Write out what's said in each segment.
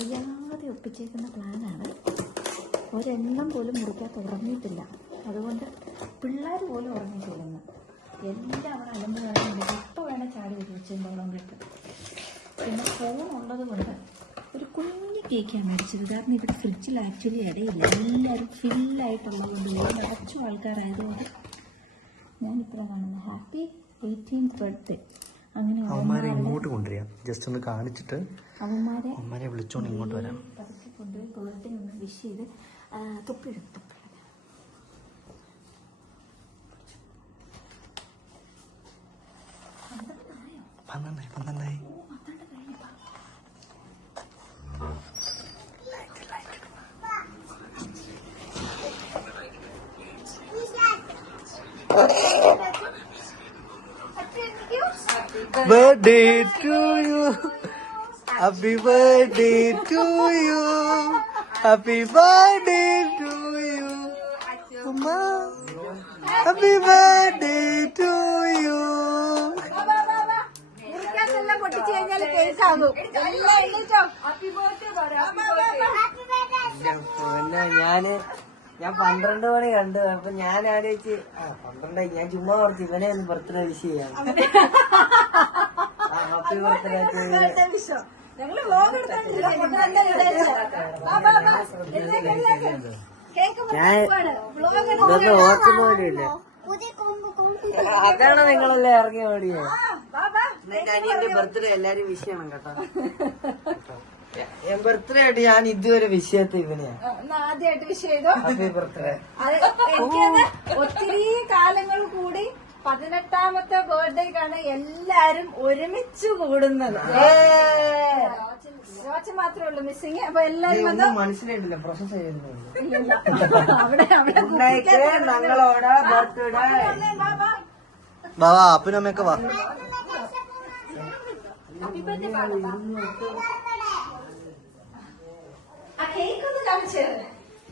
അറിയാതെ ഒപ്പിച്ചേക്കുന്ന പ്ലാനാണ്. ഒരെണ്ണം പോലും മുറിക്കാത്ത ഉറങ്ങിയിട്ടില്ല. അതുകൊണ്ട് പിള്ളേർ പോലും ഉറങ്ങിയിട്ടില്ലെന്ന്. എല്ലാം അവിടെ അലമ്പ് കാണുന്നുണ്ട്. ഇപ്പോൾ വേണേൽ ചാടി വെച്ചോളം കിട്ടും. പിന്നെ ഫോൺ ഉള്ളത് കൊണ്ട് ഒരു കുഞ്ഞ് കേക്കാണ് മേടിച്ചത്. കാരണം ഇവിടെ ഫ്രിഡ്ജിൽ ആക്ച്വലി ഇടയില്ല. എല്ലാവരും ഫില്ലായിട്ടുള്ളത് കൊണ്ട് നിറച്ചു ആൾക്കാരായതുകൊണ്ട് ഞാനിപ്പോൾ കാണുന്നത് ഹാപ്പി 18th ബർത്ത്ഡേ. അങ്ങനെ അവന്മാരെ ഇങ്ങോട്ട് കൊണ്ടുവരാം. ജസ്റ്റ് ഒന്ന് കാണിച്ചിട്ട് അവന്മാരെ വിളിച്ചോണ്ട് ഇങ്ങോട്ട് വരാം. പതുക്കെ കൊണ്ടുപോയി ബർത്ത്ഡേ ഒന്ന് വിഷ് ചെയ്ത് തൊപ്പിയിടും. പന്ത്രണ്ടായി. Birthday to you, happy birthday to you, happy birthday to you, Amma, happy birthday to you. ഞാൻ 12 മണി കണ്ടു. അപ്പൊ ഞാൻ ആലോചിച്ച് 12 ഞാൻ ചുമ്മാ ഓർത്ത് ഇവനെ ഒന്ന് ബർത്ത്ഡേ വിഷ് ചെയ്യാം. ഹാപ്പി ബർത്ത്ഡേ ഞാൻ ഇതൊന്നും ഓർക്കുന്ന പോലെയില്ല. അതാണ് നിങ്ങളെല്ലാം ഇറങ്ങി ഓടിയത്. അനിയന്റെ ബർത്ത്ഡേ എല്ലാരും വിഷ് ചെയ്യണം കേട്ടോ. ബർത്ത്ഡേ ആയിട്ട് ഞാൻ ഇതുവരെ വിഷയത്തെ ഇവനെയാണ് ആദ്യമായിട്ട് വിഷ് ചെയ്തു. Happy birthday. എനിക്കത് ഒത്തിരി കാലങ്ങൾ കൂടി 18ാമത്തെ ബർത്ത്ഡേക്കാണ് എല്ലാരും ഒരുമിച്ച് കൂടുന്നത്. റോച്ച മാത്രമേ ഉള്ളൂ മിസ്സിങ്. അപ്പൊ എല്ലാരും മനസ്സിലായിട്ടില്ല, പ്രോസസ് ചെയ്യുന്നുണ്ട്. ഞങ്ങളോട് ബർത്ത്ഡേ വാ അപ്പനമ്മയൊക്കെ വാ.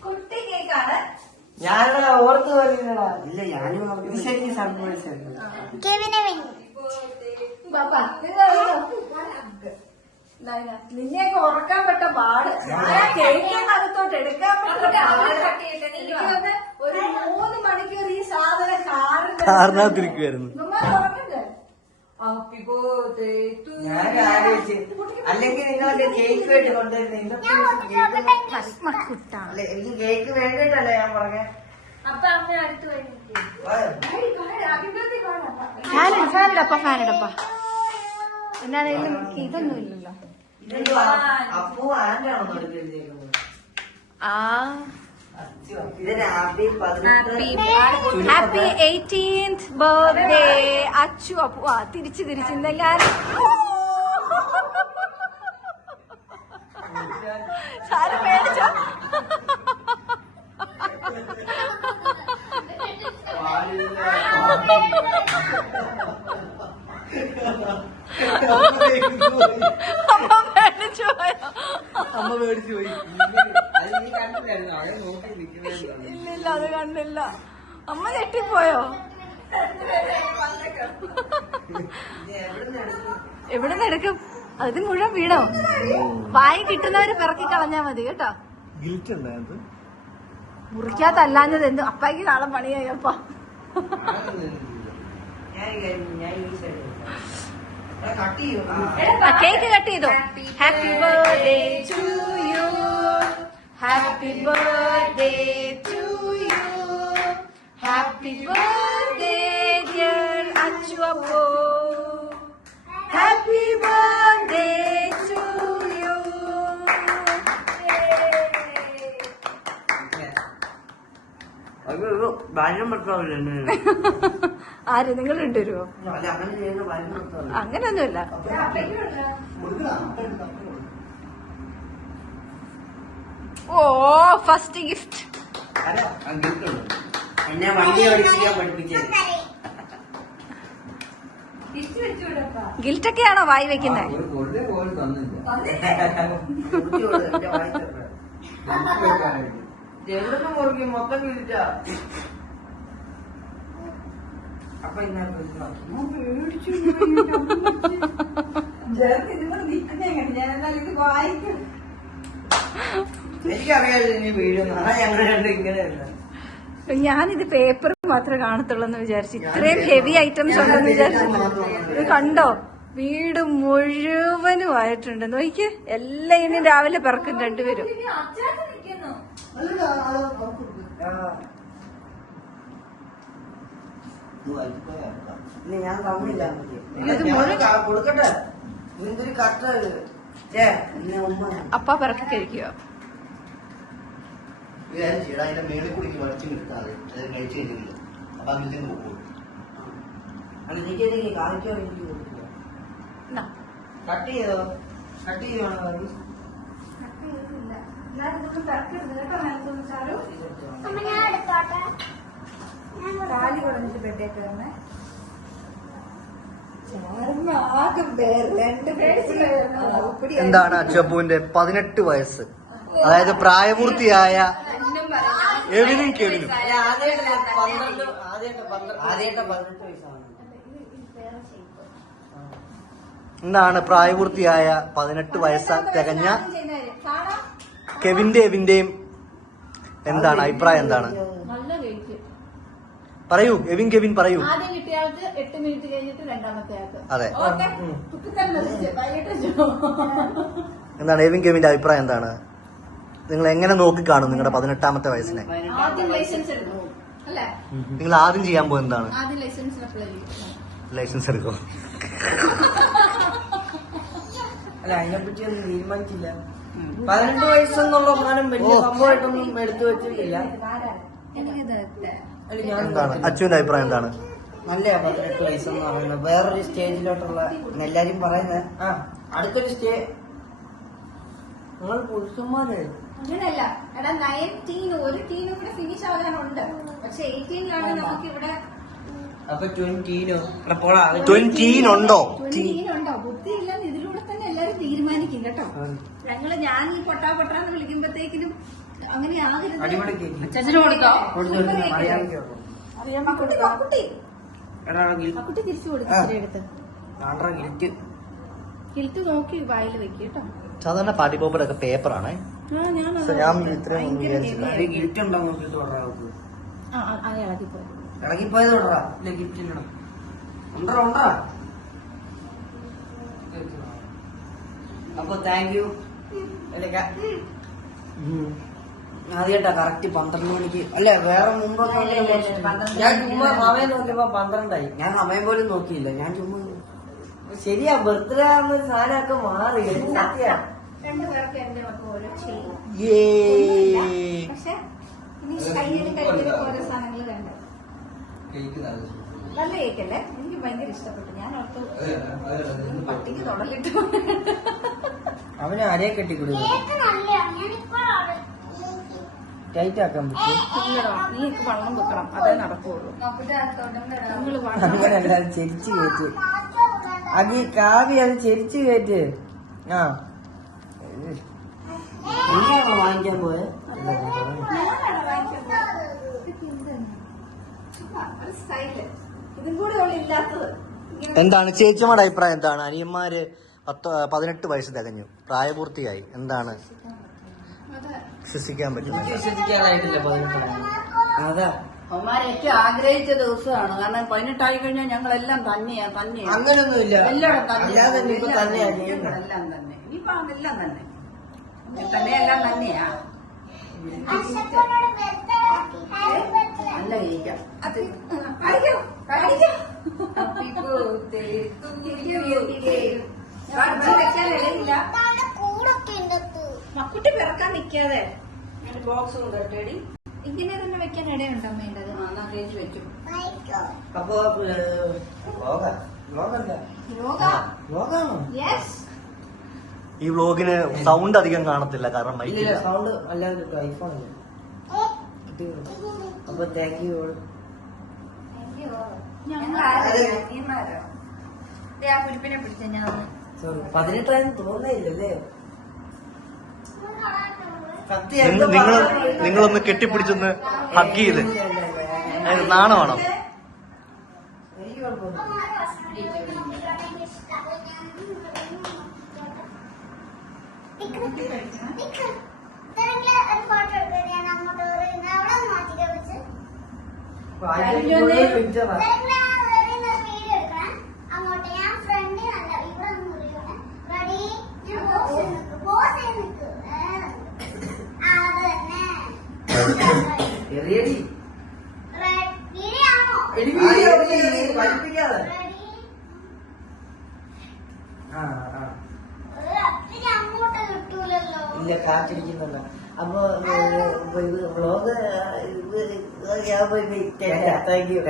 കുട്ടി കേക്കാണ്. ഞാനിവിടെ ഓർത്ത് പോലെടാ. ഇല്ല ഞാനും ഇത് ശരിക്കും സർപ്രൈസ് ആയിരുന്നു. നിന്നെയൊക്കെ ഉറക്കാൻ പറ്റ പാട്. കേക്കിനകത്തോട്ട് എടുക്കാൻ പറ്റുന്ന ഒരു 3 മണിക്കൂർ ഈ സാധനം കാറിനകത്തിരിക്കുവായിരുന്നു. ഞാൻ ആലോചിച്ച് അല്ലെങ്കിൽ നിങ്ങളൊക്കെ കേക്ക് വേണ്ടി കൊണ്ടുവരുന്നത്. എനിക്ക് കേക്ക് വേണ്ടിട്ടല്ലേ ഞാൻ പറഞ്ഞേ. ഫാനിടപ്പ എന്നാണേലും ഇതൊന്നും ഇല്ലല്ലോ. അപ്പു ആന്റാണോ എടുത്തിരിക്കുന്നത്? Happy 18th birthday Achu. Appu തിരിച്ച് ഇന്നെല്ലാരും സാറ് മേടിച്ചോ? അമ്മ മേടിച്ചു പോയി. ഇല്ലില്ല, അത് കണ്ടില്ല. അമ്മ ഞെട്ടിപ്പോയോ? എവിടുന്ന് എടുക്കും? അത് മുഴുവൻ വീണോ? വായി കിട്ടുന്നവര് പിറക്കി കളഞ്ഞാ മതി കേട്ടോ. മുറിക്കാത്തല്ലാഞ്ഞത് എന്ത് അപ്പായിക്ക് നാളെ പണിയായപ്പ. കേക്ക് കട്ട് ചെയ്തോ? Happy birthday to you, happy birthday to you, happy birthday dear Achu അപ്പോ, ഹാപ്പി ബർത്ത്ഡേ ടു യു. ആര് നിങ്ങൾ ഇട്ടുവരുമോ? അങ്ങനൊന്നുമില്ല. ഓ ഫസ്റ്റ് ഗിഫ്റ്റ്. എന്നെ വണ്ടി ഓടിക്കാൻ പഠിപ്പിച്ചത്. ഗിൽറ്റൊക്കെയാണോ വായി വെക്കുന്നത്? എവിടുന്ന് മുറിക്കും? മൊത്തം ഗിൽറ്റാ. അപ്പൊ എനിക്കറിയാലോ ഇനി വീഴുന്നു. അതാ ഞങ്ങൾ രണ്ടും ഇങ്ങനെയല്ല. ഞാനിത് പേപ്പർ മാത്രമേ കാണത്തുള്ളൂ എന്ന് വിചാരിച്ചു. ഇത്രയും ഹെവി ഐറ്റംസ് ഉണ്ടെന്ന് വിചാരിച്ചു. ഇത് കണ്ടോ, വീട് മുഴുവനും ആയിട്ടുണ്ട്. നോക്കിക്ക്, എല്ലാം ഇനി രാവിലെ പിറക്കും രണ്ടുപേരും. ഞാൻ തന്നില്ല. കൊടുക്കട്ടെ. എന്തൊരു കട്ട. അപ്പ പിറക്കി കഴിക്കുക. അതിന്റെ മേളിൽ കൂടി വരച്ചു കിട്ടാതെ കഴിച്ചു കഴിഞ്ഞില്ല. അപ്പൊ അതിലേക്ക് പോകും. കട്ട് ചെയ്തോ? കട്ട് ചെയ്യുവാണോ? എന്താണ് അച്ചപ്പുവിന്റെ 18 വയസ്സ്, അതായത് പ്രായപൂർത്തിയായ എവിനും കെവിനും. എന്താണ് പ്രായപൂർത്തിയായ 18 വയസ്സ് തികഞ്ഞ കെവിന്റെ എവിന്റെയും എന്താണ് അഭിപ്രായം? എന്താണ് നല്ല കേക്ക്. പറയൂ എവിൻ കെവിൻ പറയൂ. ആദ്യം കിട്ടിയ ആൾക്ക് 8 മിനിറ്റ് കഴിഞ്ഞിട്ട് രണ്ടാമത്തെ ആൾക്ക്. അതെ. ഓക്കെ. എന്താണ് എവിൻ കെവിന്റെ അഭിപ്രായം? എന്താണ് നിങ്ങൾ എങ്ങനെ നോക്കിക്കാണും നിങ്ങളുടെ 18ാമത്തെ വയസ്സിനെ? ആദ്യം ലൈസൻസ് എടുക്കും അല്ലേ? നിങ്ങൾ ആദ്യം ചെയ്യാൻ പോകുന്നത് എന്താണ്? ആദ്യം ലൈസൻസിന് അപ്ലൈ ചെയ്യും. ലൈസൻസ് എടുക്കോ? അല്ല, അതിനെപ്പറ്റി ഒന്നും തീരുമാനിച്ചില്ല. 18 വയസ്സെന്നുള്ള സാധനം വലിയ സംഭവമായിട്ടൊന്നും എടുത്തു വെച്ചിട്ടില്ല. എന്താണ് അച്ചുവിന്റെ അഭിപ്രായം? എന്താണ് നല്ല 18 വയസ്സെന്ന് പറയുന്നത് വേറൊരു സ്റ്റേജിലോട്ടുള്ള എല്ലാരും പറയുന്നത്. അടുത്തൊരു സ്റ്റേജ് നിങ്ങൾ പുരുഷന്മാരെ അങ്ങനെയല്ല എടാ, 19 ഒരു ടീനും കൂടെ ഫിനിഷ് ആകാനുണ്ട്. പക്ഷെ 18ലാണ് നമുക്ക് ഇവിടെ. അപ്പൊ 20 ഉണ്ടോ? 20 ഉണ്ടോ? ബുദ്ധി ഇല്ലെന്ന് ഇതിലൂടെ തന്നെ എല്ലാരും തീരുമാനിക്കും കേട്ടോ. ഞാൻ ഈ പൊട്ടാന്ന് വിളിക്കുമ്പോഴത്തേക്കിനും അങ്ങനെ ആകരുത്. കുട്ടി തിരിച്ചു കൊടുത്തിട്ട് കിൽറ്റ് നോക്കി വായിൽ വെക്കും കേട്ടോ. സാധാരണ പാർട്ടി പോപ്പറൊക്കെ പേപ്പറാണ്. ഞാൻ ഇത്രയും ഗിഫ്റ്റ് ഉണ്ടോ നോക്കിട്ട് ഇളകിപ്പോയി. ഇളകിപ്പോയത് വിടറാ. ഇല്ല, ഗിഫ്റ്റ് ഇല്ലണം. ഉണ്ടോ? അപ്പൊ താങ്ക് യു. ആദ്യമായിട്ടാ കറക്റ്റ് 12 മണിക്ക്. അല്ല, വേറെ മുമ്പൊന്നും ഞാൻ ചുമ്മാ സമയം നോക്കിയപ്പോ 12 ഞാൻ സമയം പോലും നോക്കിയില്ല. ഞാൻ ചുമ്മാ ശരിയാ, ബർത്ത്ഡേ ആകുന്ന സാധനമൊക്കെ മാറി. സത്യ രണ്ടുപേർക്ക് എന്റെ ഓരോ ചെയ്യും. പക്ഷെ കഴിക്കുന്ന ഓരോ സാധനങ്ങൾ വേണ്ട. നല്ല കേക്കല്ലേ? എനിക്ക് ഭയങ്കര ഇഷ്ടപ്പെട്ടു. ഞാൻ ഓർത്തു പട്ടിക്ക് തുടങ്ങിട്ട് അവന് അരയെ കെട്ടിക്കൊടുക്കും. ടൈറ്റ് ആക്കാൻ പറ്റും. നീ വണ്ണം വെക്കണം, അതേ നടക്കുള്ളൂ. അങ്ങനല്ല, അത് ചെരിച്ച് കയറ്റ്. അതി കാവി അത് ചെരിച്ച് കയറ്റ്. നീയാണോ വാങ്ങിക്കാൻ പോയെ? ഇതും കൂടെ ഇല്ലാത്തത്. എന്താണ് ചേച്ചിയുടെ അഭിപ്രായം? എന്താണ് അനിയന്മാര് 18 വയസ്സ് തികഞ്ഞു, പ്രായപൂർത്തിയായി, എന്താണ് വിശ്വസിക്കാൻ പറ്റുന്നത്? വിശ്വസിക്കാനായിട്ടില്ല. 18 അതാ അവന്മാർ ഏറ്റവും ആഗ്രഹിച്ച ദിവസമാണ്. കാരണം 18 ആയി കഴിഞ്ഞാൽ ഞങ്ങളെല്ലാം തന്നെയാ. അങ്ങനൊന്നുമില്ല. എല്ലാവരും തന്നെ. എല്ലാം തന്നെ ഇപ്പൊ തന്നെയാ ചെയ്യുന്നത്. എല്ലാം തന്നെ. ഇനിയിപ്പോ അതെല്ലാം തന്നെ തന്നെയെല്ലാം തന്നെയാ. നല്ല കഴിക്കാം. മക്കുട്ടി പിറക്കാൻ നിൽക്കാതെ ബോക്സ് കൊണ്ടുവരട്ടേടി. ഇങ്ങനെ തന്നെ വെക്കാൻ ഇടയുണ്ടോ അമ്മേണ്ടത്? തേച്ച് വെച്ചു. അപ്പൊ ഈ വ്ലോഗിന് സൗണ്ട് അധികം കാണത്തില്ല, കാരണം മൈക്കില്ല. സൗണ്ട് അല്ലാതെ ഐഫോൺ ഇല്ല. അപ്പൊ താങ്ക് യു. കുരിപ്പിനെ പിടിച്ച ഞാൻ 18 തോന്നുന്നില്ലല്ലേ? നിങ്ങളൊന്ന് കെട്ടിപ്പിടിച്ചൊന്ന് ഹഗ് ചെയ്ത് നാണമാണോ? എനിക്ക് കുഴപ്പമില്ല. കുട്ടി കഴിക്കണം. അങ്ങോട്ട് ഞാൻ ഫ്രണ്ട് നല്ല ഇവിടെ റെഡി അങ്ങോട്ട് കിട്ടൂലല്ലോ. ഇല്ല കാത്തിരിക്കുന്നുണ്ട്. അപ്പൊ ഇത് വ്ളോഗ് താങ്ക് യു.